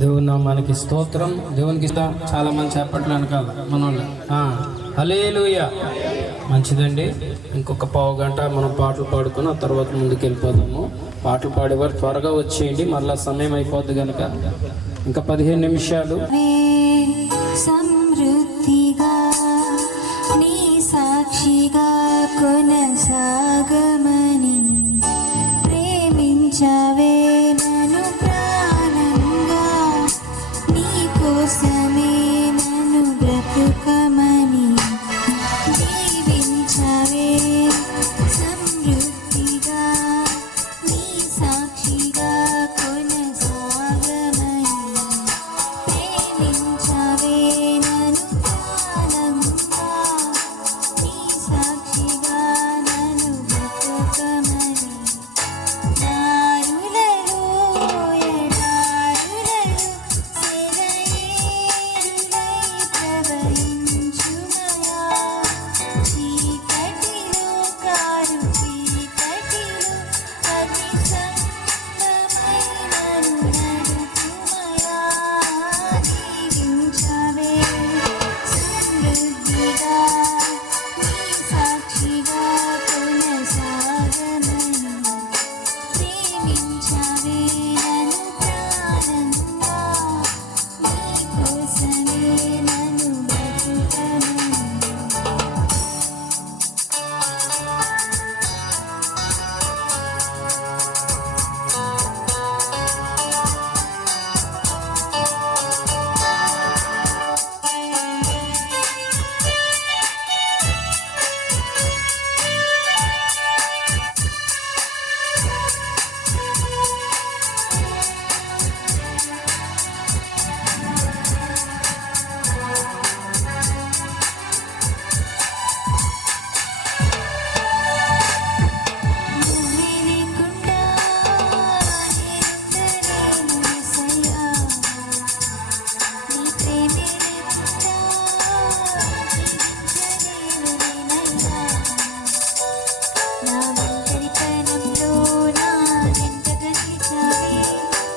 దేవుని నామానికి స్తోత్రం. దేవునికి చాలా మంది చేపట్లు వెనకాల మనోళ్ళు హల్లెలూయా. మంచిదండి. ఇంకొక పావు గంట మనం పాటలు పాడుకుని ఆ తర్వాత ముందుకు వెళ్ళిపోదాము. పాటలు పాడేవారు త్వరగా వచ్చేయండి, మరలా సమయం అయిపోద్ది కనుక. ఇంకా 15 నిమిషాలు. సమృద్ధిగా నీ సాక్షిగా కొనసాగమని ప్రేమించవే నన్ను ప్రాణంగా, నీ కోసమే నన్ను బ్రతుకమని దీవించవే. సమృద్ధిగా నీ సాక్షిగా కొనసాగమని ప్రేమించవే నన్ను ప్రాణంగా, నీ సాక్షిగా నన్ను బ్రతుకమని. దారులలో ఎడారులలో సెలయేరులై ప్రవహించుమయా, చీకటిలో కారు చీకటిలో అతి సంగమైనను నడుపుమయా. దీవించవే సమృద్ధిగా నీ సాక్షిగా కొనసాగమని ప్రేమించవే నన్ను ప్రాణంగా, నీ కోసమే నన్ను బ్రతుకమని. నువ్వే లేకుండా నేనుండలేను యేసయ్యా, నీ ప్రేమే లేకుండా జీవించలేను నేనయ్యా. నా ఒంటరితనంలో నా వెంటగా నిలిచావే,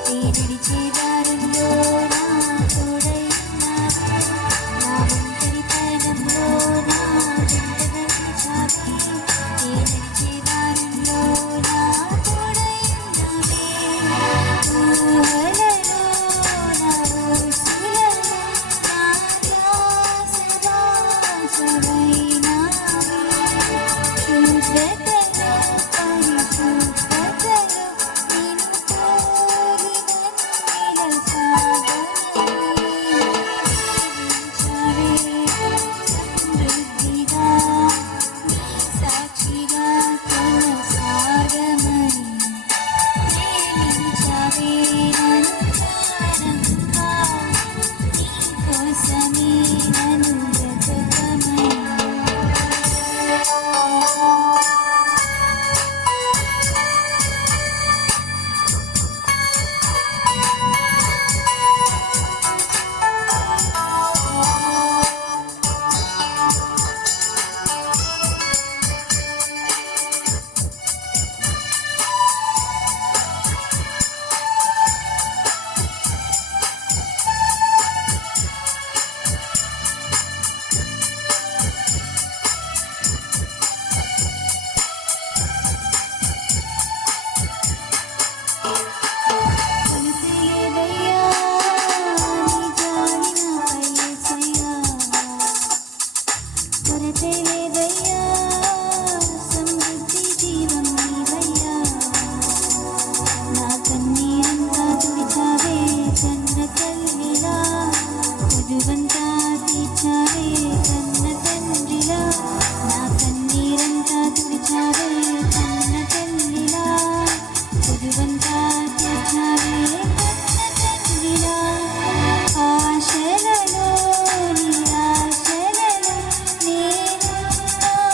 నీ నడిచే దారుల్లో నా తోడై ఉన్నావే. నా ఒంటరితనంలో నా వెంటగా నిలిచావే, నీ నడిచే దారుల్లో నా తోడై ఉన్నావే. ఊహలలో నా ఊసులలో నా ధ్యాసగా సరైనావే. శుద్ధతలో పరిశుద్ధతలో నిన్ను పోలి నన్నిల సాగమని సమృద్ధిగా నీ సాక్షిగా కొనసాగమని ప్రేమించవే నన్ను ప్రాణంగా, నీ కోసమే నన్ను బ్రతుకమని. కొరతే లేదయ్యా సమృద్ధి జీవం నీవయ్యా నా కన్నీరంతా తుడిచావే కన్న తల్లిలా కొదువంతా తీర్చావే కన్న తండ్రిలా నా కన్నీరంతా తుడిచావే కన్న తల్లిలా కొదువంతా తీర్చావే కన్న తండ్రిలా ఆశలలో నీ ఆశలలో నేనున్నాను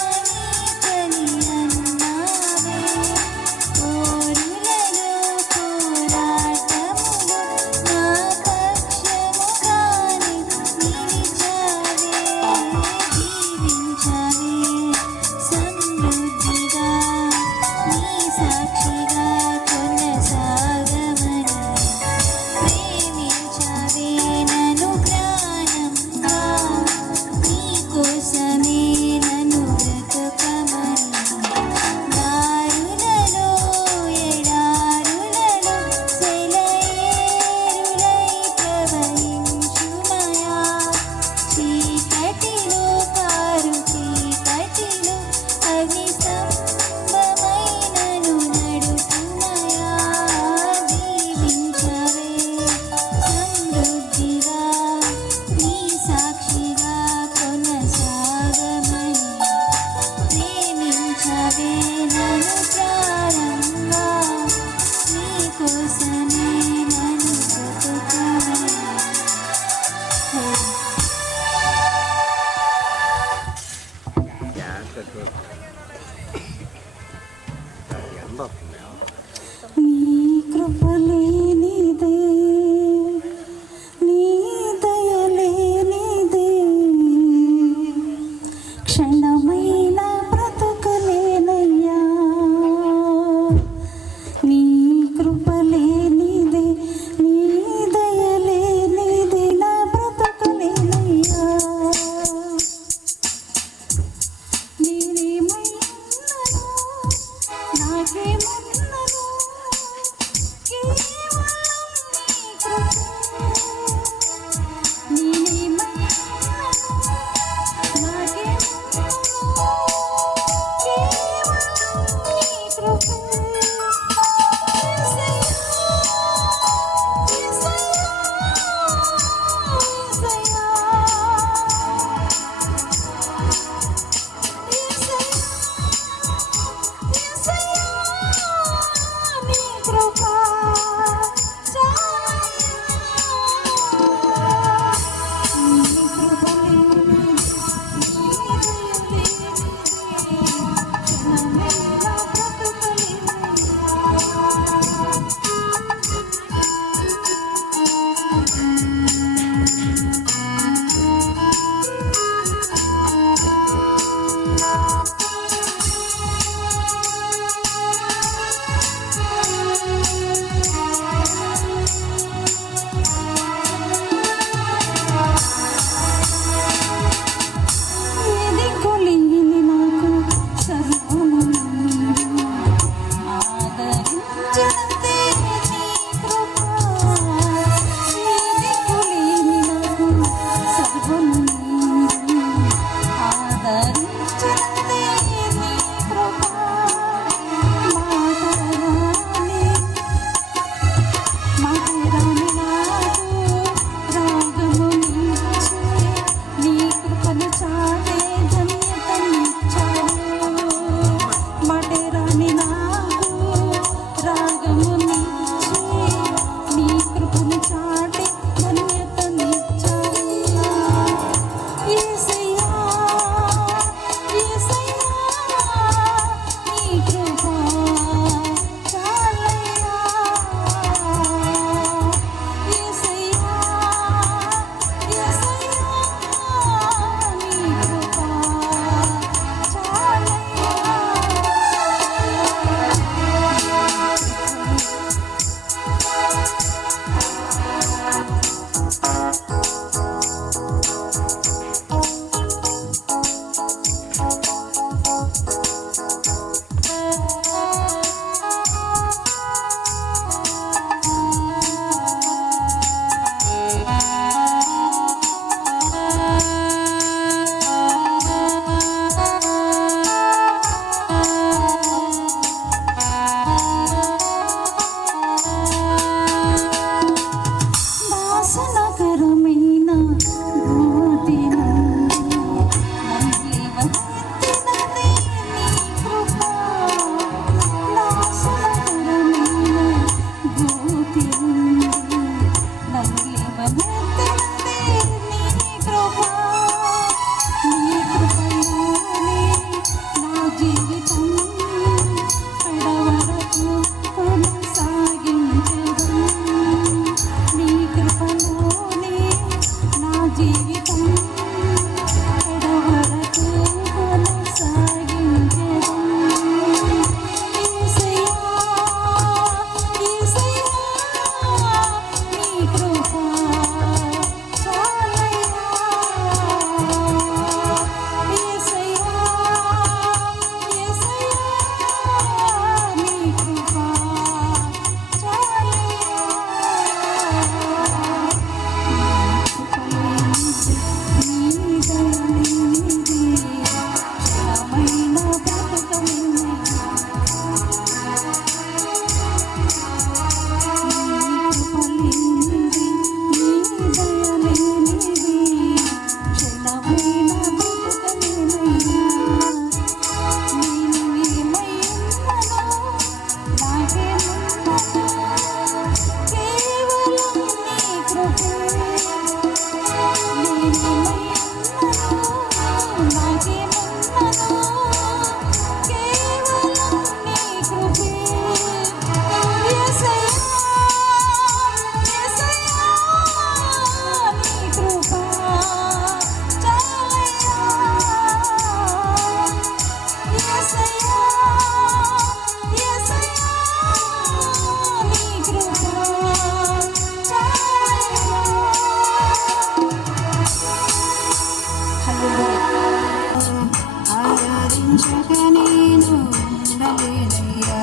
ఆరాధించక నేను ఉండలేనయ్యా,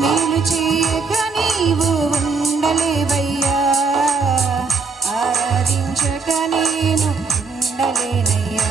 మేలు చేయక నీవు ఉండలేవయ్యా, ఆరాధించక నేను ఉండలేనయ్యా.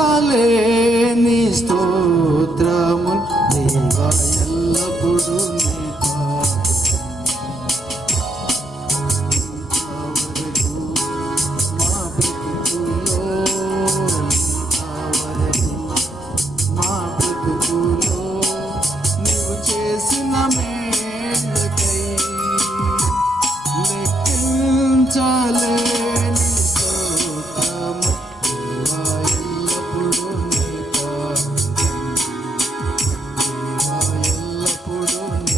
లెక్కించలేని స్తోత్రము దేవా ఎల్లప్పుడూ నీ మా బ్రతుకులో నీవు చేసిన మేలుకై లెక్కించలేని స్తోత్రము దేవా ఎల్లప్పుడూ నీ దేవా ఎల్లప్పుడూ నీ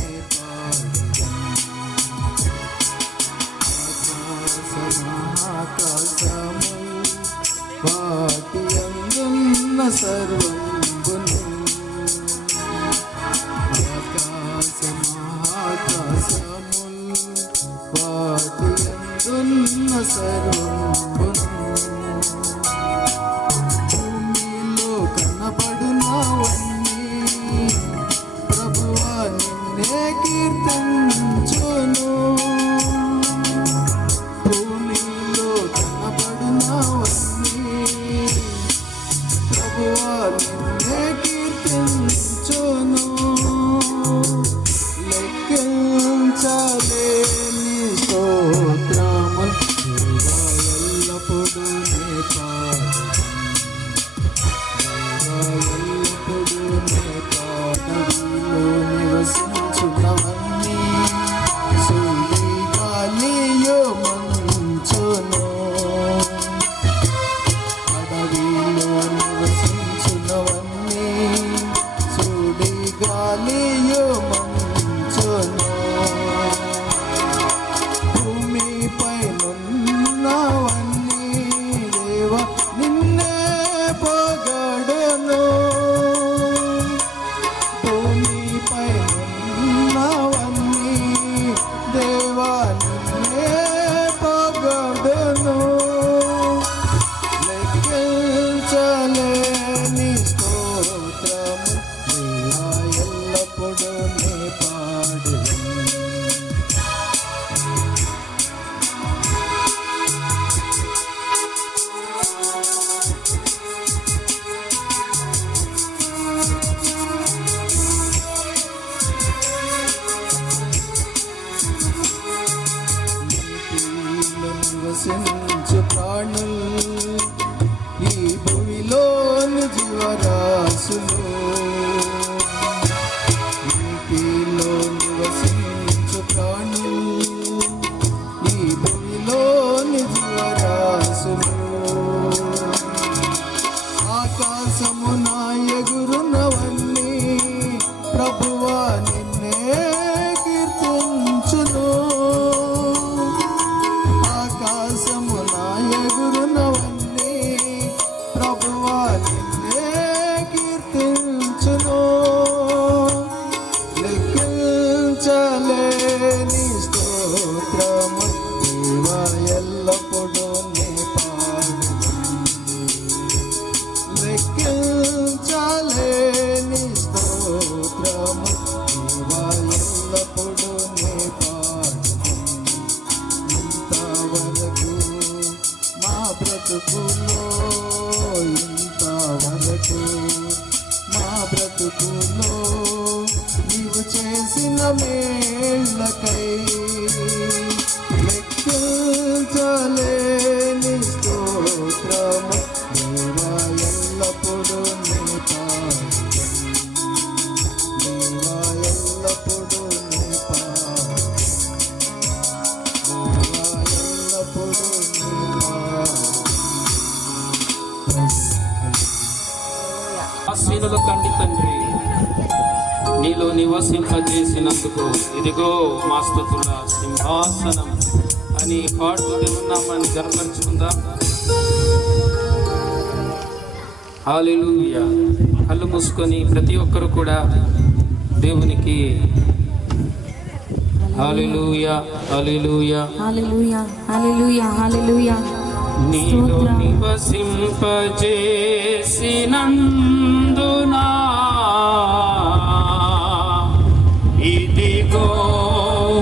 ఆకాశము వాటి అందున్న సర్వంబును ఆకాశముల్ వాటి అందున్న సర్వంబును భూమిలో కనబడునవన్నీ ప్రభువా నిన్నే కీర్తించును భూమిలో కనబడునవన్నీ ప్రభువా నిన్నే కీర్తించును లెక్కించలేని స్తోత్రములు దేవా ఎల్లప్పుడూ నీ ఎల్లప్పుడూ నీ పాదములో నివసించున్నవన్నీ సుడి గాలియో మంచును అడవిలో నివసించున్నవన్నీ సుడి గాలియో మంచును భూమిపై నున్నవన్నీ దేవా నిన్నే పొగడును భూమిపై నున్నవన్నీ దేవా నిన్నే పొగడును లెక్కించలేని స్తోత్రము దేవా ఎల్లప్పుడూ నీ పాడును నీటిలో నివసించు ప్రాణులు ఈ భూమిలోని జీవరాశులు నీటిలో నివసించు ప్రాణులు ఈ భూమిలోని జీవరాశులు ఆకాశమున ఎగురునవన్నీ ప్రభువా నిన్నే కీర్తించును ఆకాశమున ఎగురునవన్నీ ప్రభువా నిన్నే కీర్తించును లెక్కించలేని స్తోత్రము దేవా ఎల్లప్పుడూ నీ పాడును లెక్కించలేని స్తోత్రము దేవా ఎల్లప్పుడూ నీ పాడును ఇంతవరకు మా బ్రతుకులో ఇంతవరకు మా బ్రతుకులో నీవు చేసిన మేళ్ళకై లెక్కించలేని స్తోత్రము దేవా ఎల్లప్పుడూ నీ పాడును దేవా ఎల్లప్పుడూ నీ పాడును దేవా ఎల్లప్పుడూ నీ ఆశీనుల కండి తండ్రి నీలో నివసింపజేసినందుకు ఇదిగో మా స్తుతుల సింహాసనం అని పాటు దేవునామాన్ని గనపరుచుకుందాం. హల్లెలూయా. కళ్ళు మూసుకొని ప్రతి ఒక్కరు కూడా దేవునికి హల్లెలూయా హల్లెలూయా హల్లెలూయా హల్లెలూయా హల్లెలూయా నీలో నివసింపజేసినందునా ఇదిగో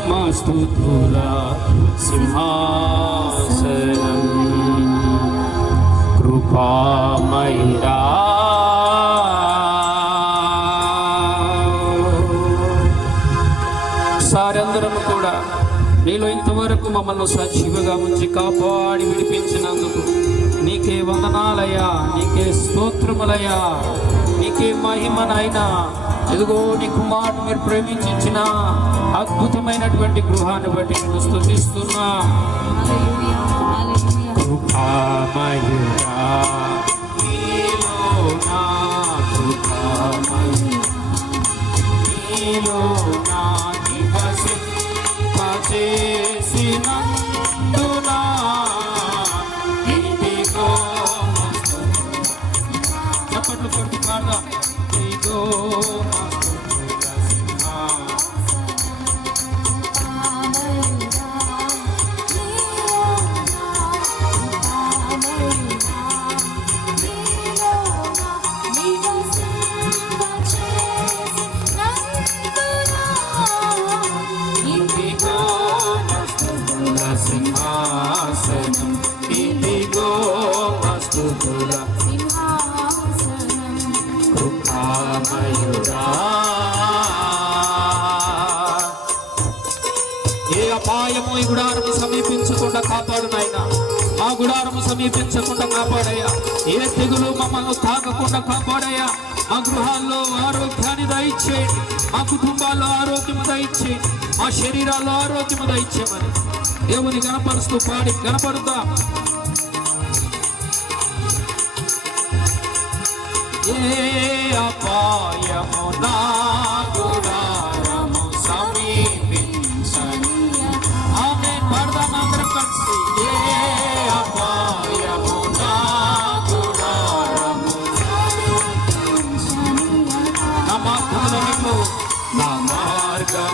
మా స్తుతుల సింహాసనం కృపామయుడా. సారందరము కూడా నీలో ఇంతవరకు మమ్మల్ని సజీవుగా ఉంచి కాపాడి విడిపించినందుకు నీకే వందనాలయ్యా, నీకే స్తోత్రములయ్యా, నీకే మహిమనైనా. ఇదిగో నీ కుమారుడు మీరు ప్రేమించిన అద్భుతమైనటువంటి గృహాన్ని బట్టి నేను స్తుతిస్తున్నా. హల్లెలూయా హల్లెలూయా కృపామయుడా, నీలో నా కృపామయుడా, నీలో నా నివసింపచేసినందునా ఇదిగో చప్పట్లు కొట్టి పాడదాం. ఇదిగో సింహాసనం, ఇదిగో మస్తుతుల కృపామయుడా. ఏ అపాయము ఈ గుడారము సమీపించకుండా కాపాడు నాయనా, మా గుడారము సమీపించకుండా కాపాడయ్యా. ఏ తెగులు మమ్మల్ని తాకకుండా కాపాడయ్యా. మా గృహాల్లో ఆరోగ్యాన్ని దయచేయండి, మా కుటుంబాల్లో ఆరోగ్యము దయచేయండి, మా శరీరాల్లో ఆరోగ్యము దయచేయమని దేవుని గణపరుస్తూ పాడి గణపడుతా. ఏ అపాయము నా గుడారము సమీపించని. ఆమేన్ పాడదాం అందరం కలిసి. ఏ అపాయము నా గుడారము నా మార్గములన్నిటిలో, నా మార్గములన్నిటిలో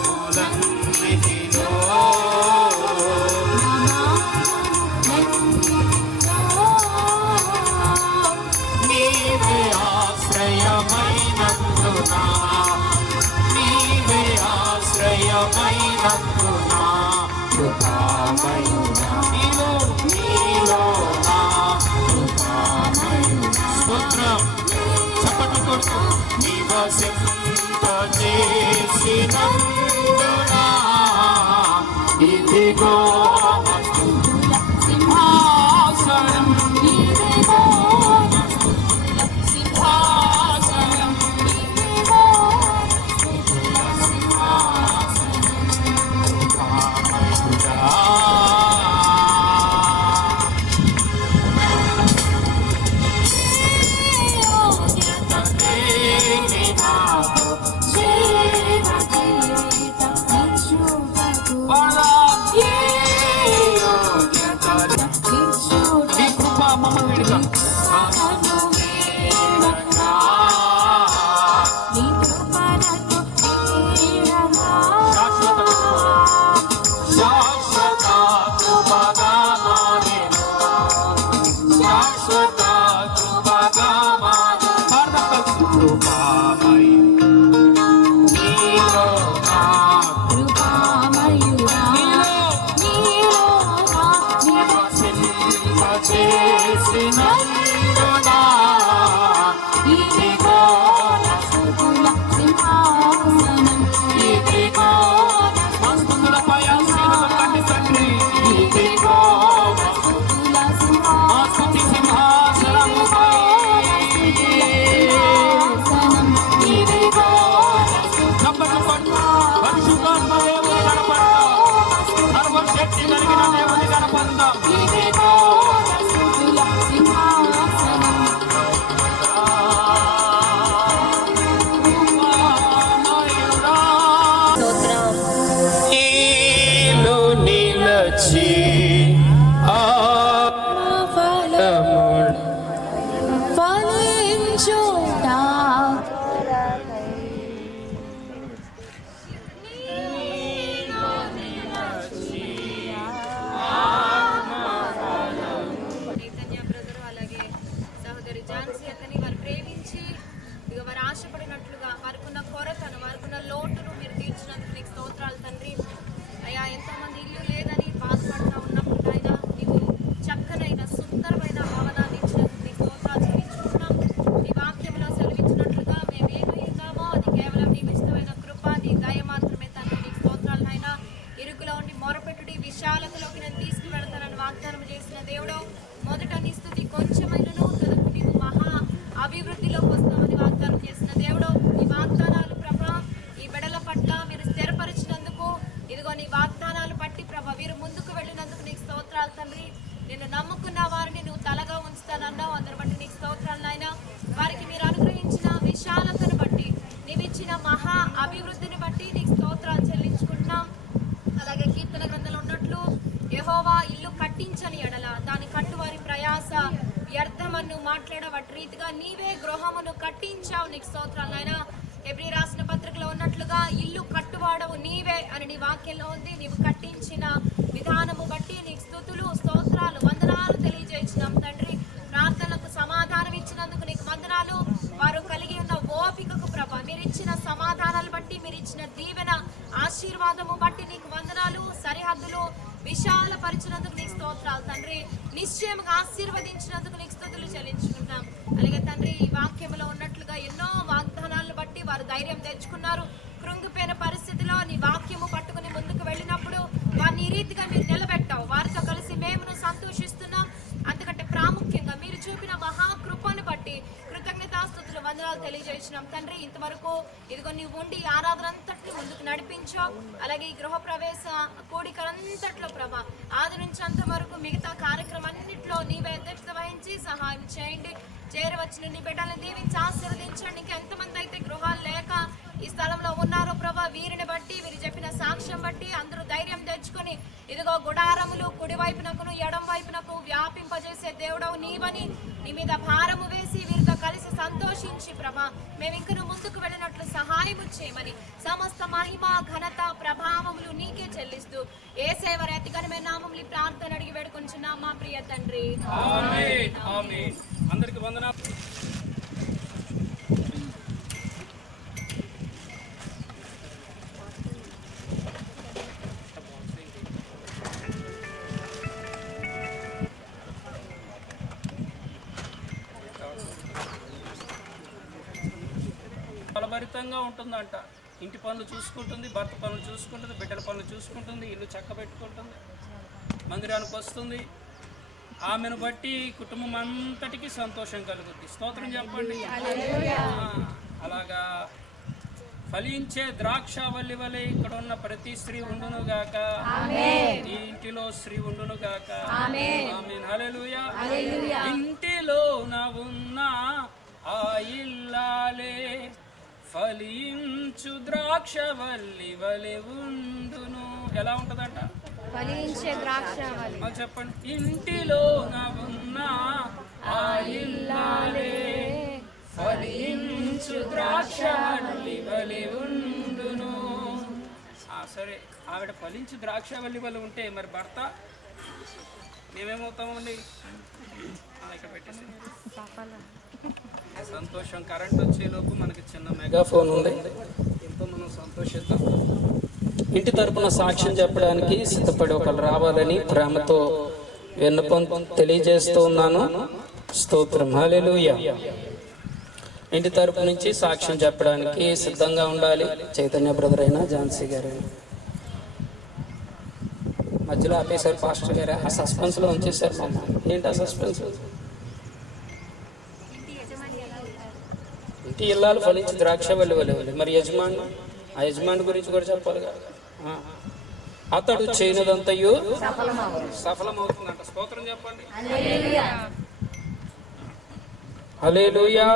నీవే ఆశ్రయమైనందునా, నీవే ఆశ్రయమైనందునా కృపామయుడా. నీలో నా కృపామయుడా. స్తోత్రం. చప్పట్లు కొడుతూ నివసింపచేసినందునా ఇదిగో సింహాసనం, ఇదిగో సింహాసనం, ఇదిగో కృపామయుడా. నీ కృప మమ్మల్ని విడిగా శాశ్వత కృపగా మారెను, శాశ్వత కృపగా మారెను. కృపామయుడా, నీలో నా చేసినందునా ఇదిగో ఇదిగో మస్తులపై ఆశీర్వాదం కండి తండ్రి. ఇదిగో మా స్తుతి సింహాసనం, మాట్లాడావు అటు రీతిగా నీవే గృహమును కట్టించావు. నీకు స్తోత్రాలు నాయనా. ఎబ్రీ రాసిన పత్రికలో ఉన్నట్లుగా ఇల్లు కట్టువాడవు నీవే అని నీ వాక్యంలో ఉంది. నీవు కట్టించిన విధానము బట్టి నీకు స్తుతులు, స్తోత్రాలు, వందనాలు తెలియజేసినాం తండ్రి. ప్రార్థనలకు సమాధానం ఇచ్చినందుకు నీకు వందనాలు. వారు కలిగి ఉన్న ఓపికకు ప్రభా, మీరు ఇచ్చిన సమాధానాలు బట్టి, మీరు ఇచ్చిన దీవెన ఆశీర్వాదము బట్టి నీకు వందనాలు. సరిహద్దులు విశాలపరిచినందుకు నీకు స్తోత్రాలు తండ్రి. నిశ్చయంగా ఆశీర్వదించినందుకు నీకు స్తుతులు చెల్లించుకుంటాం. అలాగే తండ్రి, ఈ వాక్యంలో ఉన్నట్లుగా ఎన్నో వాగ్దానాలను బట్టి వారు ధైర్యం తెచ్చుకున్నారు. కృంగిపోయిన పరిస్థితిలో నీ వాక్యము పట్టుకుని ముందుకు వెళ్ళినప్పుడు వారిని ఈ రీతిగా మీరు నిలబెట్టావు. వారితో కలిసి మేము సంతోషిస్తున్నాం. అందుకంటే ప్రాముఖ్యంగా మీరు చూపిన మహాకృపను బట్టి కృతజ్ఞతాస్తుతులు, వందనాలు తెలియజేసినాం తండ్రి. ఇంతవరకు ఇదిగో నీవు ఉండి ఆరాధన అంతటిని ముందుకు నడిపించావు. అలాగే ఈ గృహ ప్రవేశ కోడికలంతట్లో ప్రభా, ఆది నుంచి అంతవరకు మిగతా కార్యక్రమాన్నింటిలో నీవే అధ్యక్షత వహించి సహాయం చేయండి. చేరవచ్చిన నీ బిడ్డలను దీవించి ఆశీర్వదించండి. ఇంకా ఎంతమంది అయితే గృహాలు లేక ఈ స్థలంలో ఉన్నారో ప్రభా, వీరిని బట్టి, వీరు చెప్పిన సాక్ష్యం బట్టి అందరూ ధైర్యం తెచ్చుకొని ఇదిగో గుడారములు కుడి వైపునకును ఎడం వైపునకు వ్యాపింపజేసే దేవుడవు నీవని నీ మీద భారము వేసి వీరితో కలిసి సంతోషించి ప్రభా, మేము ఇంకను ముందుకు వెళ్ళినట్లు సహాయము చేయమని సమస్త మహిమ, ఘనత, ప్రభావములు నీకే చెల్లిస్తూ యేసయ్య వారి అతి ఘనమైన నామములో ప్రార్థన అడిగి వేడుకొంచున్నాం మా ప్రియ తండ్రి. ఆమేన్, ఆమేన్. అందరికీ వందనాలు. ఫలభరితంగా ఉంటుందంట. ఇంటి పనులు చూసుకుంటుంది, భర్త పనులు చూసుకుంటుంది, బిడ్డల పనులు చూసుకుంటుంది, ఇల్లు చక్కబెట్టుకుంటుంది, మందిరానికి వస్తుంది. ఆమెను బట్టి కుటుంబం అంతటికి సంతోషం కలుగుద్ది. స్తోత్రం చెప్పండి. అలాగా ఫలించే ద్రాక్షవల్లి వలె ఇక్కడ ఉన్న ప్రతి స్త్రీ ఉండును గాక. ఈ ఇంటిలో స్త్రీ ఉండును గాక. ఆమేన్. హల్లెలూయా. ఇంటిలో ఉన్న ఆ ఇల్లాలే ఫలించు ద్రాక్షవల్లి వలె ఉండును. ఎలా ఉంటదంట? ఫలించే ద్రాక్షవల్లి. మరి చెప్పండి. ఇంటిలో ఉన్న ఆ ఇల్లాలే ఫలించు ద్రాక్షవల్లి వలె ఉండును. సరే, ఆవిడ ఫలించు ద్రాక్షవల్లి వలె ఉంటే మరి భర్త మేమేమవుతామండి? ఇక్కడ పెట్టేసి సంతోషం. కరెంట్ వచ్చేలోపు మనకి చిన్న మెగాఫోన్ ఉంది, ఎంతో మనం సంతోషిద్దాం. ఇంటి తరపున సాక్ష్యం చెప్పడానికి సిద్ధపడి ఒకరు రావాలని ప్రేమతో విన్నపం తెలియజేస్తూ ఉన్నాను. స్తోత్రం. హల్లెలూయా. ఇంటి తరపు నుంచి సాక్ష్యం చెప్పడానికి సిద్ధంగా ఉండాలి. చైతన్య బ్రదర్ అయినా, ఝాన్సీ గారు అయినా. మధ్యలో ఆపేశారు పాస్టర్ గారు. ఆ సస్పెన్స్లో ఉంచేశారు మమ్మల్ని. ఏంటి ఆ సస్పెన్స్? ఇంటి ఇల్లాలు ఫలించి ద్రాక్షవల్లి వలె ఉంది. మరి యజమాని, ఆ యజమాని గురించి కూడా చెప్పాలి కదా. అతడు చేయనదంతయు సఫలమవుతుందంట. స్తోత్రం చెప్పండి. హల్లెలూయా.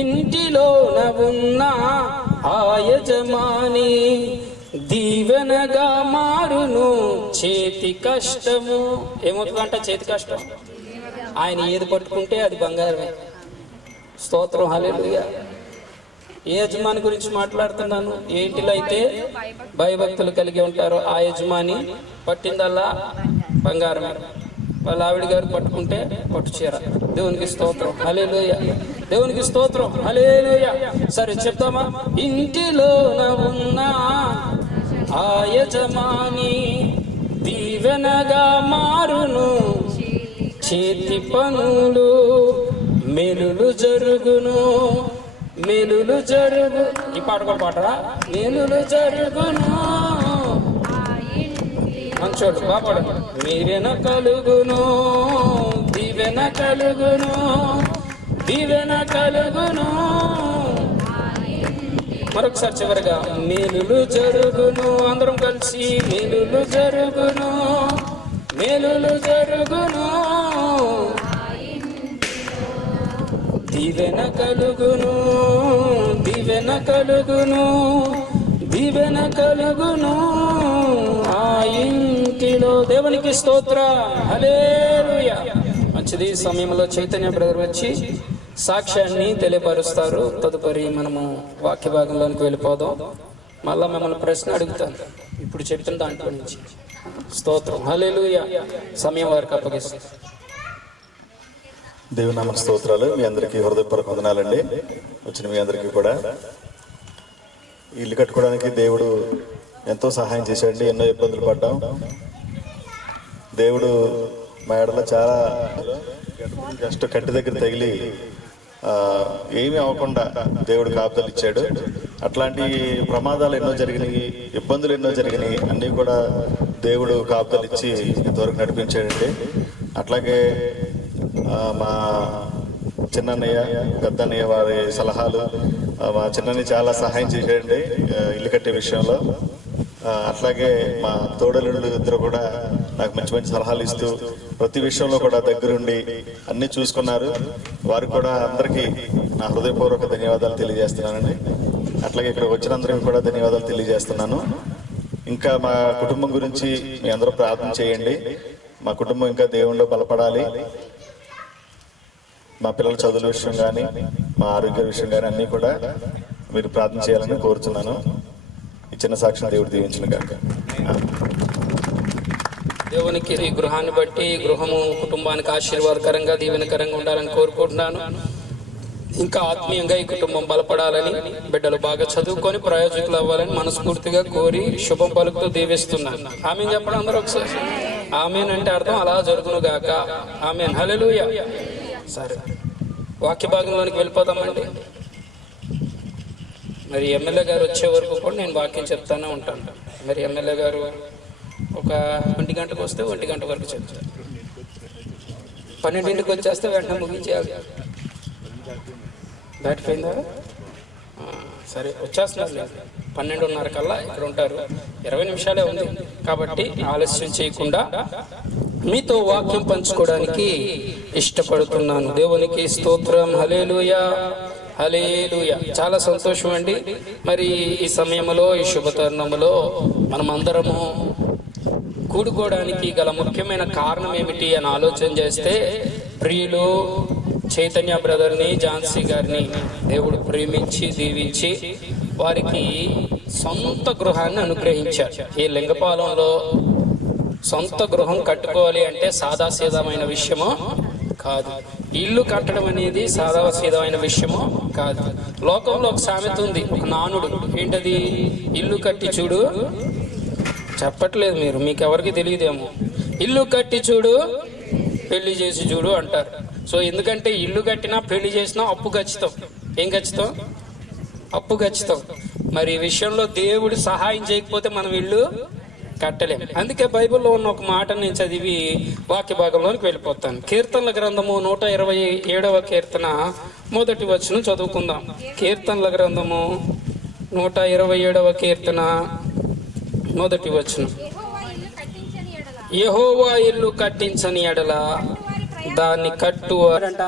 ఇంటిలో ఉన్న ఆ యజమాని దీవెనగా మారును. చేతి కష్టము ఏమవుతుందంట? చేతి కష్టం. ఆయన ఏది పట్టుకుంటే అది బంగారమే. స్తోత్రం. హల్లెలూయా. ఏ యజమాని గురించి మాట్లాడుతున్నాను? ఏ ఇంటిలో అయితే భయభక్తులు కలిగి ఉంటారో ఆ యజమాని పట్టిందల్లా బంగారమే. వాళ్ళ ఆవిడ గారు పట్టుకుంటే పట్టు చీర. దేవునికి స్తోత్రం. హల్లెలూయా. దేవునికి స్తోత్రం. హల్లెలూయా. సరే చెప్తామా? ఇంటిలో ఉన్న ఆ యజమాని దీవెనగా మారును. చేతి పనులు మేలులు జరుగును. మేలులు జరుగు. ఈ పాట కూడా పాటరా? మేలులు జరుగును. మంచోడు పాపడు. మీరెన కలుగును, దీవెన కలుగును, దీవెన కలుగును. మరొకసారి చివరిగా మేలులు జరుగును. అందరం కలిసి మేలులు జరుగును, మేలులు జరుగును. దీవెన కలుగును, దీవెన కలుగును, దీవెన కలుగును ఆ ఇంటిలో. దేవునికి స్తోత్రం. హల్లెలూయా. మంచిది. ఈ సమయంలో చైతన్య బ్రదర్ వచ్చి సాక్ష్యాన్ని తెలియపరుస్తారు. తదుపరి మనము వాక్య భాగంలోనికి వెళ్ళిపోదాం. మళ్ళా మిమ్మల్ని ప్రశ్న అడుగుతాను ఇప్పుడు చెప్పిన దాంట్లో నుంచి. స్తోత్రం, హల్లెలూయా. సమయం వారికి అప్పగిస్తాను. దేవుని నామ స్తోత్రాలు. మీ అందరికీ హృదయపూర్వక వందనాలండి. వచ్చిన మీ అందరికీ కూడా ఇల్లు కట్టుకోవడానికి దేవుడు ఎంతో సహాయం చేశాడండి. ఎన్నో ఇబ్బందులు పడ్డాం. దేవుడు మా ఎడలో చాలా జస్ట్ కట్టి దగ్గర తగిలి ఏమీ అవ్వకుండా దేవుడు కాపుదలు ఇచ్చాడు. అట్లాంటి ప్రమాదాలు ఎన్నో జరిగినాయి, ఇబ్బందులు ఎన్నో జరిగినాయి. అన్నీ కూడా దేవుడు కాపుదలు ఇచ్చి ఇంతవరకు నడిపించాడండి. అట్లాగే మా చిన్నన్నయ్య, పెద్దన్నయ్య వారి సలహాలు, మా చిన్నయ్య చాలా సహాయం చేశాడండి ఇల్లు కట్టే విషయంలో. అట్లాగే మా తోడలుళ్ళు ఇద్దరు కూడా నాకు మంచి మంచి సలహాలు ఇస్తూ ప్రతి విషయంలో కూడా దగ్గరుండి అన్నీ చూసుకున్నారు. వారు కూడా అందరికీ నా హృదయపూర్వక ధన్యవాదాలు తెలియజేస్తున్నానండి. అట్లాగే ఇక్కడ వచ్చిన అందరికీ కూడా ధన్యవాదాలు తెలియజేస్తున్నాను. ఇంకా మా కుటుంబం గురించి మీ అందరూ ప్రార్థన చేయండి. మా కుటుంబం ఇంకా దేవుణ్ణిలో బలపడాలి. మా పిల్లల చదువుల విషయం కానీ, మా ఆరోగ్య విషయం కానీ అన్నీ కూడా మీరు ప్రార్థన చేయాలని కోరుతున్నాను. ఈ చిన్న సాక్ష్యం దేవుడు దీవించిన గాక. దేవునికి ఈ గృహాన్ని బట్టి గృహము కుటుంబానికి ఆశీర్వాదకరంగా దీవెనకరంగా ఉండాలని కోరుకుంటున్నాను. ఇంకా ఆత్మీయంగా ఈ కుటుంబం బలపడాలని, బిడ్డలు బాగా చదువుకొని ప్రయోజకులు అవ్వాలని మనస్ఫూర్తిగా కోరి శుభం పలుకుతూ దీవిస్తున్నాను. ఆమెన్ చెప్పడం అందరూ ఒకసారి. ఆమెన్ అంటే అర్థం అలా జరుగును గాక. ఆమెన్, హల్లెలూయా. సరే, వాక్య భాగంలోనికి వెళ్ళిపోతామండి. మరి ఎమ్మెల్యే గారు వచ్చే వరకు కూడా నేను వాక్యం చెప్తానే ఉంటాను. మరి ఎమ్మెల్యే గారు ఒక 1 గంటకు వస్తే 1 గంట వరకు చెప్తారు. 12ంటికి వచ్చేస్తే వెంటనే ముగించేయాలి. దాటిపోయిందా? సరే, వచ్చేస్తున్నారు. 12:30 కల్లా ఇక్కడ ఉంటారు. 20 నిమిషాలే ఉంది కాబట్టి ఆలస్యం చేయకుండా మీతో వాక్యం పంచుకోవడానికి ఇష్టపడుతున్నాను. దేవునికి స్తోత్రం, హల్లెలూయా, హల్లెలూయా. చాలా సంతోషం అండి. మరి ఈ సమయంలో, ఈ శుభతరుణంలో మనమందరము కూడుకోవడానికి గల ముఖ్యమైన కారణం ఏమిటి అని ఆలోచన చేస్తే, ప్రియులు చైతన్య బ్రదర్ని, ఝాన్సీ గారిని దేవుడు ప్రేమించి దీవించి వారికి సొంత గృహాన్ని అనుగ్రహించారు. ఈ లింగపాలెంలో సొంత గృహం కట్టుకోవాలి అంటే సాదాసీదమైన విషయమో కాదు. ఇల్లు కట్టడం అనేది సాదాసీదమైన విషయమో కాదు. లోకంలో ఒక సామెత ఉంది, ఒక నానుడు. ఏంటది? ఇల్లు కట్టి చూడు. చెప్పట్లేదు మీరు, మీకు ఎవరికి తెలియదేమో. ఇల్లు కట్టి చూడు, పెళ్లి చేసి చూడు అంటారు. సో ఎందుకంటే ఇల్లు కట్టినా పెళ్లి చేసినా అప్పు ఖచ్చితం. ఏం ఖచ్చితం? అప్పు ఖచ్చితం. మరి ఈ విషయంలో దేవుడు సహాయం చేయకపోతే మనం ఇల్లు కట్టలేం. అందుకే బైబిల్లో ఉన్న ఒక మాట నేను చదివి వాక్య భాగంలోనికి వెళ్ళిపోతాను. కీర్తనల గ్రంథము 127వ కీర్తన 1వ వచనం చదువుకుందాం. కీర్తనల గ్రంథము 127వ కీర్తన 1వ వచనం. యెహోవా ఇల్లు కట్టించని ఎడల దాన్ని కట్టువారంట.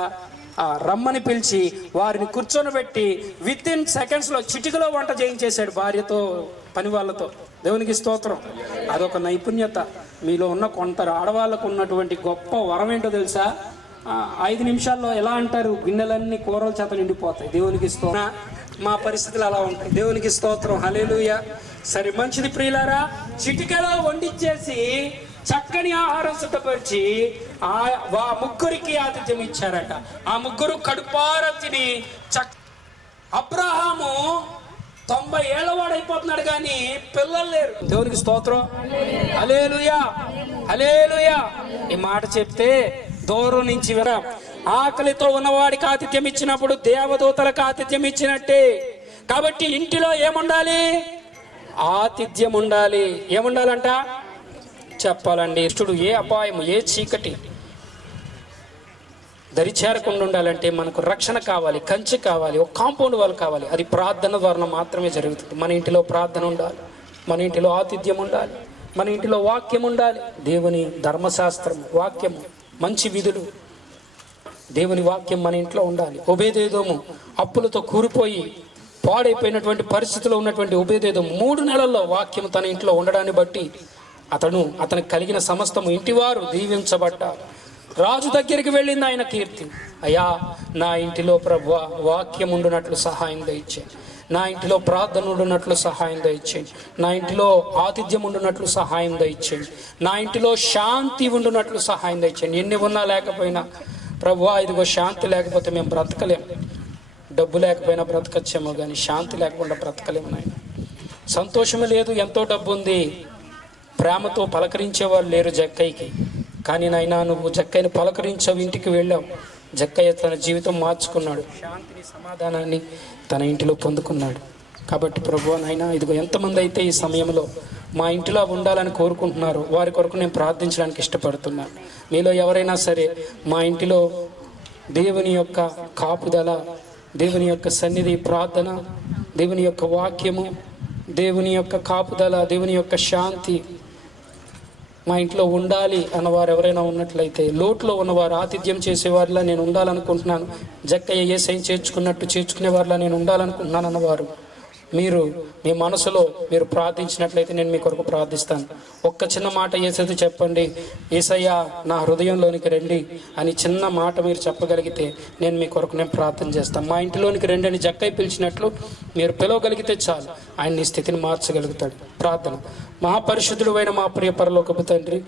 రమ్మని పిలిచి వారిని కూర్చొనిబెట్టి వితిన్ సెకండ్స్లో చిటికలో వంట చేయించేశాడు భార్యతో, పని వాళ్ళతో. దేవునికి స్తోత్రం. అదొక నైపుణ్యత మీలో ఉన్న కొంత ఆడవాళ్ళకు ఉన్నటువంటి గొప్ప వరం ఏంటో తెలుసా? 5 నిమిషాల్లో ఎలా అంటారు, గిన్నెలన్నీ కూరల చేత నిండిపోతాయి. దేవునికి స్తోత్రం. మా పరిస్థితులు అలా ఉంటాయి. దేవునికి స్తోత్రం, హల్లెలూయా. సరే, మంచిది ప్రియులారా. చిటికలో వండిచ్చేసి చక్కని ఆహారం సిద్ధపరిచి ఆ ముగ్గురికి ఆతిథ్యం ఇచ్చారట. ఆ ముగ్గురు కడుపార తిని అబ్రహాము 90 ఏళ్ల వాడైపోతున్నాడు కానీ పిల్లలు లేరు. దేవునికి స్తోత్రం, హల్లెలూయా, హల్లెలూయా. ఈ మాట చెప్తే దూరం నుంచి ఆకలితో ఉన్నవాడికి ఆతిథ్యం ఇచ్చినప్పుడు దేవదూతలకు ఆతిథ్యం ఇచ్చినట్టే. కాబట్టి ఇంటిలో ఏముండాలి? ఆతిథ్యం ఉండాలి. ఏముండాలంట చెప్పాలండి. ఇష్టడు ఏ అపాయం, ఏ చీకటి దరిచేరకుండా ఉండాలంటే మనకు రక్షణ కావాలి, కంచె కావాలి, ఒక కాంపౌండ్ వాళ్ళు కావాలి. అది ప్రార్థన ద్వారా మాత్రమే జరుగుతుంది. మన ఇంటిలో ప్రార్థన ఉండాలి, మన ఇంటిలో ఆతిథ్యం ఉండాలి, మన ఇంటిలో వాక్యం ఉండాలి. దేవుని ధర్మశాస్త్రం, వాక్యం, మంచి విధులు, దేవుని వాక్యం మన ఇంట్లో ఉండాలి. ఒబేదేదోము అప్పులతో కూలిపోయి పాడైపోయినటువంటి పరిస్థితిలో ఉన్నటువంటి ఒబేదేదోము 3 నెలల్లో వాక్యం తన ఇంట్లో ఉండడాన్ని బట్టి అతనికి కలిగిన సమస్తము ఇంటివారు దీవించబడ్డారు. రాజు దగ్గరికి వెళ్ళింది ఆయన కీర్తి. అయ్యా, నా ఇంటిలో ప్రభువా వాక్యం ఉండునట్లు సహాయం దయచేయండి, నా ఇంటిలో ప్రార్థన ఉండునట్లు సహాయం దయచేయండి, నా ఇంటిలో ఆతిథ్యం ఉండునట్లు సహాయం దయచేయండి, నా ఇంటిలో శాంతి ఉండునట్లు సహాయం దయచేయండి. ఎన్ని ఉన్నా లేకపోయినా ప్రభువా ఇదిగో శాంతి లేకపోతే మేము బ్రతకలేము. డబ్బు లేకపోయినా బ్రతకచ్చేమో కానీ శాంతి లేకుండా బ్రతకలేము నాయన. సంతోషమే లేదు, ఎంతో డబ్బు ఉంది, ప్రేమతో పలకరించే వాళ్ళు లేరు జక్కయ్యకి. కానీ నాయనా నువ్వు జక్కయ్యని పలకరించావు, ఇంటికి వెళ్ళావు. జక్కయ్య తన జీవితం మార్చుకున్నాడు, శాంతిని సమాధానాన్ని తన ఇంటిలో పొందుకున్నాడు. కాబట్టి ప్రభువా నాయనా ఇదిగో ఎంతమంది అయితే ఈ సమయంలో మా ఇంటిలో ఉండాలని కోరుకుంటున్నారో వారి కొరకు నేను ప్రార్థించడానికి ఇష్టపడుతున్నాను. మీలో ఎవరైనా సరే మా ఇంటిలో దేవుని యొక్క కాపుదల, దేవుని యొక్క సన్నిధి, ప్రార్థన, దేవుని యొక్క వాక్యము, దేవుని యొక్క కాపుదల, దేవుని యొక్క శాంతి మా ఇంట్లో ఉండాలి అన్నవారు ఎవరైనా ఉన్నట్లయితే, లోటులో ఉన్నవారు, ఆతిథ్యం చేసేవారిలా నేను ఉండాలనుకుంటున్నాను, జక్కయ్య యేసయ్యని చేర్చుకున్నట్టు చేర్చుకునేవారిలా నేను ఉండాలనుకుంటున్నాను అన్నవారు మీరు మీ మనసులో మీరు ప్రార్థించినట్లయితే నేను మీ కొరకు ప్రార్థిస్తాను. ఒక్క చిన్న మాట యేసయ్యతో చెప్పండి, యేసయ్య నా హృదయంలోనికి రండి అని చిన్న మాట మీరు చెప్పగలిగితే నేను మీ కొరకు నేను ప్రార్థన చేస్తాను. మా ఇంటిలోనికి రండి అని జక్కయ్య పిలిచినట్లు మీరు పిలవగలిగితే చాలు, ఆయన నీ స్థితిని మార్చగలుగుతాడు. ప్రార్థన. మహాపరిశుద్ధుడు అయిన మా ప్రియ పరలోకపు తండ్రి,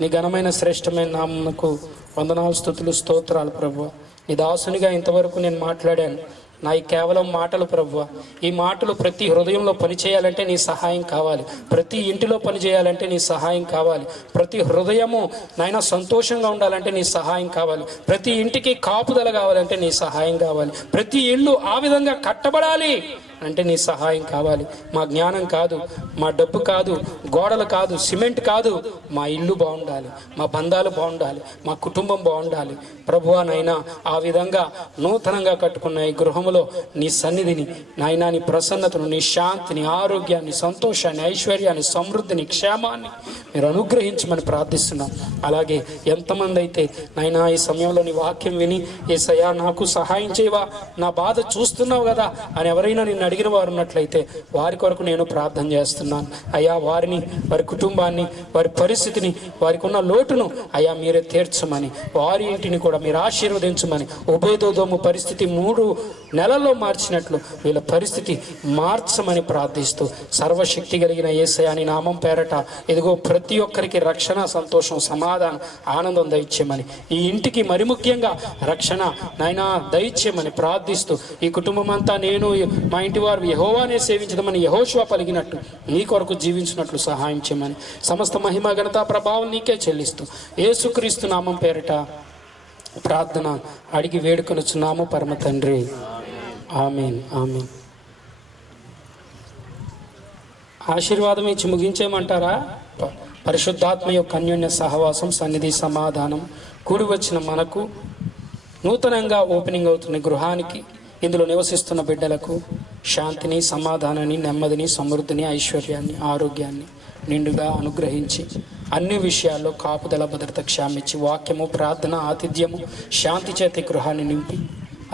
నీ ఘనమైన శ్రేష్టమైన నామమునకు వందనాలు, స్తుతులు, స్తోత్రాలు ప్రభువా. నీ దాసునిగా ఇంతవరకు నేను మాట్లాడాను, నా ఈ కేవలం మాటలు ప్రభువా. ఈ మాటలు ప్రతి హృదయంలో పనిచేయాలంటే నీ సహాయం కావాలి, ప్రతి ఇంటిలో పనిచేయాలంటే నీ సహాయం కావాలి, ప్రతి హృదయము నాయన సంతోషంగా ఉండాలంటే నీ సహాయం కావాలి, ప్రతి ఇంటికి కాపుదల కావాలంటే నీ సహాయం కావాలి, ప్రతి ఇల్లు ఆ విధంగా కట్టబడాలి అంటే నీ సహాయం కావాలి. మా జ్ఞానం కాదు, మా డబ్బు కాదు, గోడలు కాదు, సిమెంట్ కాదు, మా ఇల్లు బాగుండాలి, మా బంధాలు బాగుండాలి, మా కుటుంబం బాగుండాలి ప్రభువా. నైనా ఆ విధంగా నూతనంగా కట్టుకున్న ఈ గృహంలో నీ సన్నిధిని నాయనా, నీ ప్రసన్నతను, నీ శాంతిని, ఆరోగ్యాన్ని, సంతోషాన్ని, ఐశ్వర్యాన్ని, సమృద్ధిని, క్షేమాన్ని మీరు అనుగ్రహించమని ప్రార్థిస్తున్నాం. అలాగే ఎంతమంది అయితే నైనా ఈ సమయంలో నీ వాక్యం విని యేసయ్యా నాకు సహాయం చేయవా, నా బాధ చూస్తున్నావు కదా అని ఎవరైనా నిన్ను అడిగిన వారు ఉన్నట్లయితే వారి కొరకు నేను ప్రార్థన చేస్తున్నాను. అయ్యా వారిని, వారి కుటుంబాన్ని, వారి పరిస్థితిని, వారికి ఉన్న లోటును అయ్యా మీరే తీర్చమని, వారి ఇంటిని కూడా మీరు ఆశీర్వదించమని, ఉభయదోదోము పరిస్థితి 3 నెలల్లో మార్చినట్లు వీళ్ళ పరిస్థితి మార్చమని ప్రార్థిస్తూ సర్వశక్తి కలిగిన యేసయ్య నీ నామం పేరట ఇదిగో ప్రతి ఒక్కరికి రక్షణ, సంతోషం, సమాధానం, ఆనందం దయచేయమని, ఈ ఇంటికి మరి ముఖ్యంగా రక్షణ నాయనా దయచేయమని ప్రార్థిస్తూ ఈ కుటుంబం అంతా నేను మా ఇంటి వారు యెహోవానే సేవించదమని యెహోషువ పలికినట్టు నీ కొరకు జీవించినట్లు సహాయం చేయమని, సమస్త మహిమ, ఘనత, ప్రభావం నీకే చెల్లిస్తూ యేసుక్రీస్తు నామం పేరిట ప్రార్థన అడిగి వేడుకొనుచున్నాము పరమ తండ్రి. ఆమేన్, ఆమేన్. ఆశీర్వాదం ఇచ్చి ముగించేయమంటారా? పరిశుద్ధాత్మ యొక్క అన్యోన్య సహవాసం, సన్నిధి, సమాధానం కూడి వచ్చిన మనకు, నూతనంగా ఓపెనింగ్ అవుతున్న గృహానికి, ఇందులో నివసిస్తున్న బిడ్డలకు శాంతిని, సమాధానాన్ని, నెమ్మదిని, సమృద్ధిని, ఐశ్వర్యాన్ని, ఆరోగ్యాన్ని నిండుగా అనుగ్రహించి అన్ని విషయాల్లో కాపుదల, భద్రత, క్షేమించి వాక్యము, ప్రార్థన, ఆతిథ్యము, శాంతి చేతి గృహాన్ని నింపి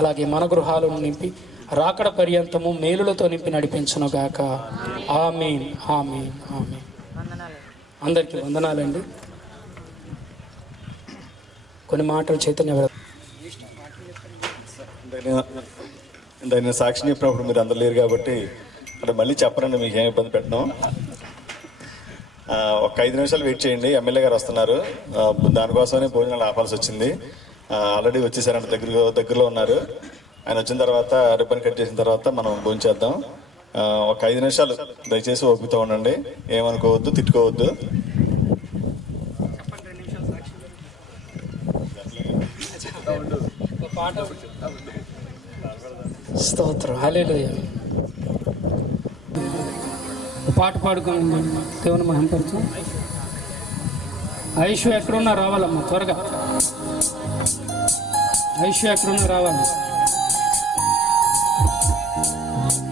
అలాగే మన గృహాలను నింపి రాకడ పర్యంతము మేలులతో నింపి నడిపించునుగాక. ఆమేన్, ఆమేన్, ఆమేన్. అందరికీ వందనాలండి. కొన్ని మాటలు చైతన్య నేను సాక్షి చెప్పినప్పుడు మీరు అందరు లేరు కాబట్టి అంటే మళ్ళీ చెప్పరండి, మీకు ఏం ఇబ్బంది పెట్టడం. ఒక 5 నిమిషాలు వెయిట్ చేయండి, ఎమ్మెల్యే గారు వస్తున్నారు. దానికోసమనే భోజనాలు ఆపాల్సి వచ్చింది. ఆల్రెడీ వచ్చేసారంటే దగ్గరలో ఉన్నారు. ఆయన వచ్చిన తర్వాత రిబ్బన్ కట్ చేసిన తర్వాత మనం భోంచేద్దాం. ఒక 5 నిమిషాలు దయచేసి ఓపికతో ఉండండి, ఏమనుకోవద్దు, తిట్టుకోవద్దు. స్తోత్రం, హల్లెలూయా. పాట పాడుకోండి, దేవుని మహిమపరచు. ఐషు ఎక్కడున్నా రావాలమ్మా, త్వరగా ఐషు ఎక్కడున్నా రావాలి.